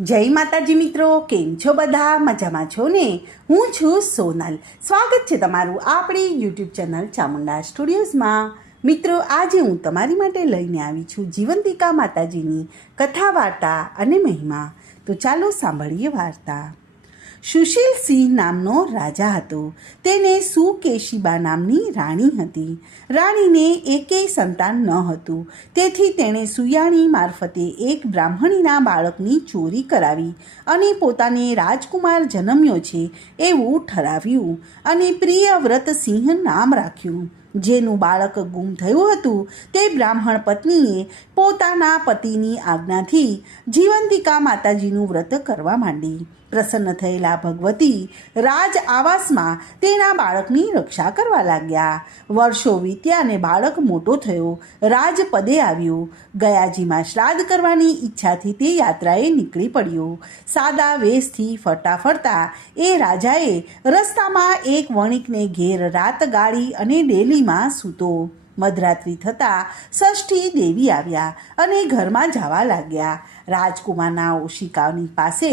જય માતાજી મિત્રો, કેમ છો બધા? મજામાં છો ને? હું છું સોનલ. સ્વાગત છે તમારું આપણી યુટ્યુબ ચેનલ ચામુંડા સ્ટુડિયોઝમાં. મિત્રો, આજે હું તમારી માટે લઈને આવી છું જીવંતિકા માતાજીની કથા, વાર્તા અને મહિમા. તો ચાલો સાંભળીએ વાર્તા. સુશીલ સિંહ નામનો રાજા હતો. તેને સુકેશીબા નામની રાણી હતી. રાણીને એકેય સંતાન ન હતું. તેથી તેણે સુયાણી મારફતે એક બ્રાહ્મણીના બાળકની ચોરી કરાવી અને પોતાને રાજકુમાર જન્મ્યો છે એવું ઠરાવ્યું અને પ્રિયવ્રતસિંહ નામ રાખ્યું. જેનું બાળક ગુમ થયું હતું તે બ્રાહ્મણ પત્નીએ પોતાના પતિની આજ્ઞાથી જીવંતિકા માતાજીનું વ્રત કરવા માંડી. પ્રસન્ન થયેલા ભગવતી રાજ આવાસમાં તેના બાળકની રક્ષા કરવા લાગ્યા. વર્ષો વીત્યા અને બાળક મોટો થયો, રાજપદે આવ્યો. ગયાજીમાં શ્રાદ્ધ કરવાની ઈચ્છાથી તે યાત્રાએ નીકળી પડ્યો. સાદા વેશથી ફરતા ફરતા એ રાજાએ રસ્તામાં એક વણિકને ઘેર રાત ગાળી અને ડેલીમાં સૂતો. મધરાત્રિ થતાં ષષ્ઠી દેવી આવ્યા અને ઘરમાં જવા લાગ્યા. રાજકુમારના ઓશિકાની પાસે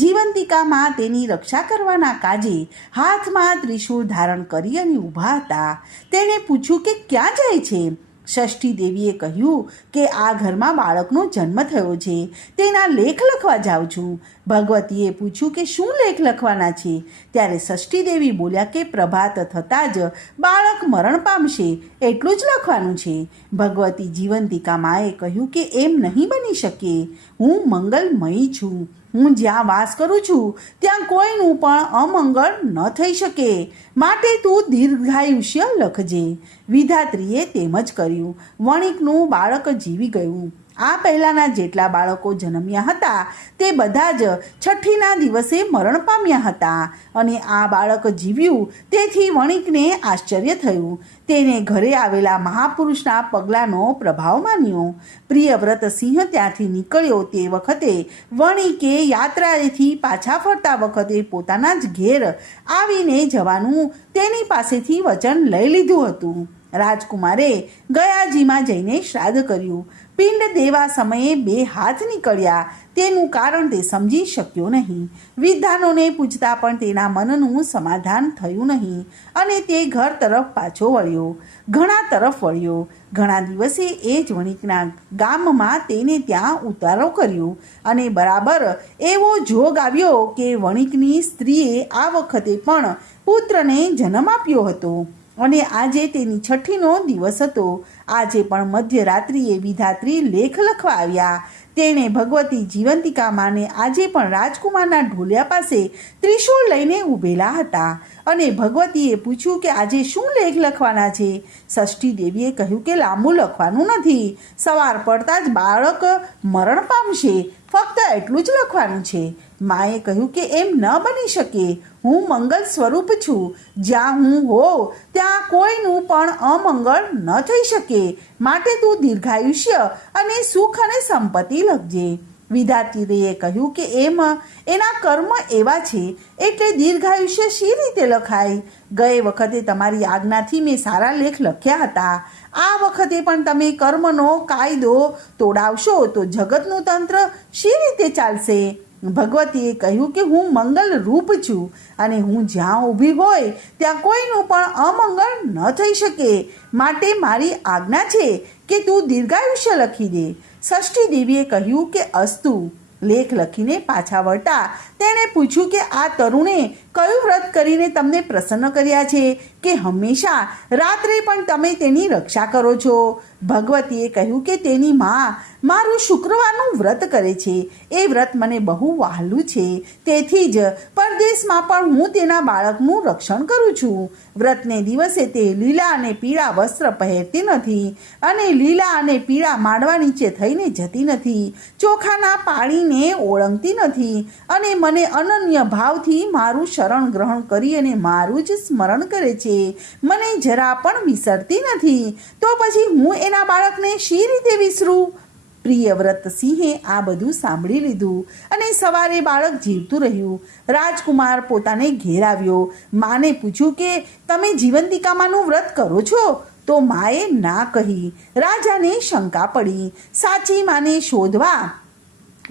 જીવંતિકામાં તેની રક્ષા કરવાના કાજે હાથમાં ત્રિશૂળ ધારણ કરી અને ઊભા હતા. તેણે પૂછ્યું કે ક્યાં જાય છે? ષષ્ઠી દેવીએ કહ્યું કે આ ઘરમાં બાળકનો જન્મ થયો છે, તેના લેખ લખવા જાઉં છું. ભગવતીએ પૂછ્યું કે શું લેખ લખવાના છે? ત્યારે ષષ્ઠી દેવી બોલ્યા કે પ્રભાત થતાં જ બાળક મરણ પામશે, એટલું જ લખવાનું છે. ભગવતી જીવંતિકા માએ કહ્યું કે એમ નહીં બની શકે. હું મંગલમયી છું. હું જ્યાં વાસ કરું છું ત્યાં કોઈનું પણ અમંગળ ન થઈ શકે, માટે તું દીર્ઘાયુષ્ય લખજે. વિધાત્રીએ તેમ જ કર્યું. વણિકનું બાળક જીવી ગયું. આ પહેલાંના જેટલા બાળકો જન્મ્યા હતા તે બધા જ છઠ્ઠીના દિવસે મરણ પામ્યા હતા અને આ બાળક જીવ્યું. તેથી વણિકને આશ્ચર્ય થયું. તેને ઘરે આવેલા મહાપુરુષના પગલાંનો પ્રભાવ માન્યો. પ્રિયવ્રતસિંહ ત્યાંથી નીકળ્યો તે વખતે વણિકે યાત્રાએથી પાછા ફરતા વખતે પોતાના જ ઘેર આવીને જવાનું તેની પાસેથી વચન લઈ લીધું હતું. રાજકુમારે ગયાજીમાં જઈને શ્રાદ્ધ કર્યું. પિંડ દેવા સમયે 2 હાથ નીકળ્યા. તેનું કારણ તે સમજી શક્યો નહીં. વિદ્વાનોને પૂછતા પણ તેના મનનું સમાધાન થયું નહીં અને તે ઘર તરફ પાછો વળ્યો. ઘણા દિવસે એ જ વણિકના ગામમાં તેને ત્યાં ઉતારો કર્યો અને બરાબર એવો જોગ આવ્યો કે વણિકની સ્ત્રીએ આ વખતે પણ પુત્રને જન્મ આપ્યો હતો અને આજે તેની છઠ્ઠીનો દિવસ હતો. આજે પણ મધ્યરાત્રિએ વિધાત્રી લેખ લખવા આવ્યા. તેણે ભગવતી જીવંતિકા માને આજે પણ રાજકુમારના ઢોલિયા પાસે ત્રિશૂળ લઈને ઊભેલા હતા અને ભગવતીએ પૂછ્યું કે આજે શું લેખ લખવાના છે? ષષ્ઠી દેવીએ કહ્યું કે લાંબુ લખવાનું નથી. સવાર પડતા જ બાળક મરણ પામશે, ફક્ત એટલું જ લખવાનું છે. માએ કહ્યું કે એમ ન બની શકે. હું મંગલ સ્વરૂપ છું. જ્યાં હું હોઉં ત્યાં કોઈનું પણ અમંગળ ન થઈ શકે, માટે તું દીર્ઘાયુષ્ય અને સુખ અને સંપત્તિ લખજે. વિધાત્રીએ કહ્યું કે એના કર્મ એવા છે એટલે દીર્ઘાયુષ્ય શી રીતે લખાય? ગયે વખતે તમારી આજ્ઞાથી મેં સારા લેખ લખ્યા હતા. આ વખતે પણ તમે કર્મનો કાયદો તોડાવશો તો જગતનું તંત્ર શી રીતે ચાલશે? ભગવતીએ કહ્યું કે હું મંગલ રૂપ છું અને હું જ્યાં ઊભી હોય ત્યાં કોઈનું પણ અમંગળ ન થઈ શકે, માટે મારી આજ્ઞા છે કે તું દીર્ઘાયુષ્ય લખી દે. ષષ્ઠી દેવીએ કહ્યું કે અસ્તુ. લેખ લખીને પાછા વળતા તેણે પૂછ્યું કે આ તરુણે કયું વ્રત કરીને તમને પ્રસન્ન કર્યા છે કે હંમેશા રાત્રે પણ તમે તેની રક્ષા કરો છો? ભગવતીએ કહ્યું કે તેની મા મારું શુક્રવારનું વ્રત કરે છે. એ વ્રત મને બહુ વહાલું છે, તેથી જ પરદેશમાં પણ હું તેના બાળકનું રક્ષણ કરું છું. વ્રતને દિવસે તે લીલા અને પીળા વસ્ત્ર પહેરતી નથી અને લીલા અને પીળા માંડવા નીચે થઈને જતી નથી. ચોખાના પાણીને ઓળંગતી નથી અને મને અનન્ય ભાવથી મારું શરણ ગ્રહણ કરી અને મારું જ સ્મરણ કરે છે. મને જરા પણ વિસરતી નથી. તો પછી હું એના બાળકને શી રીતે વિસરું? પ્રિયવ્રતસિંહે આ બધું સાંભળી લીધું અને સવારે બાળક જીવતું રહ્યું. રાજકુમાર પોતાને ઘેર આવ્યો. માને પૂછ્યું કે તમે જીવંતિકામાનું વ્રત કરો છો? તો માએ ના કહી. રાજાને શંકા પડી. સાચી માને શોધવા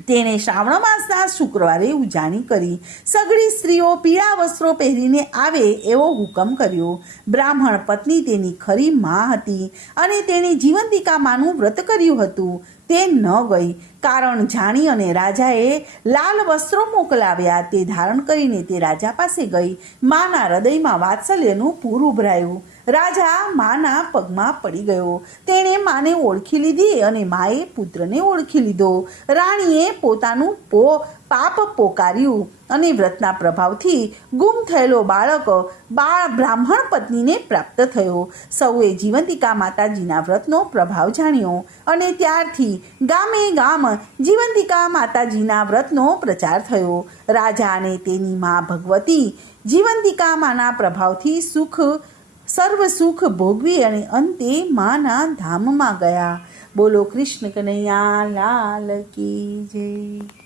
તેણે શ્રાવણ માસના શુક્રવારે ઉજાણી કરી. સઘળી સ્ત્રીઓ પીળા વસ્ત્રો પહેરીને આવે એવો હુકમ કર્યો. બ્રાહ્મણ પત્ની તેની ખરી માં હતી અને તેણે જીવંતિકા માનું વ્રત કર્યું હતું. તે ન ગઈ, કારણ જાણી અને રાજાએ લાલ વસ્ત્રો મોકલાવ્યા. તે ધારણ કરીને તે રાજા પાસે ગઈ. માના હૃદયમાં વાત્સલ્યનું પૂર ઉભરાયું. રાજા માના પગમાં પડી ગયો. તેણે માને ઓળખી લીધી અને માએ પુત્રને ઓળખી લીધો. રાણીએ પોતાનું પાપ પોકાર્યું અને વ્રતના પ્રભાવથી ગુમ થયેલો બ્રાહ્મણ પત્નીને પ્રાપ્ત થયો. સૌએ જીવંતિકા માતાજીના વ્રતનો પ્રભાવ જાણ્યો અને ત્યારથી ગામે ગામ જીવંતિકા માતાજીના વ્રતનો પ્રચાર થયો. રાજા અને તેની મા ભગવતી જીવંતિકા માના પ્રભાવથી સર્વ સુખ ભોગવી અને અંતે માના ધામમાં ગયા. બોલો કૃષ્ણ કનૈયા લાલ કી જય.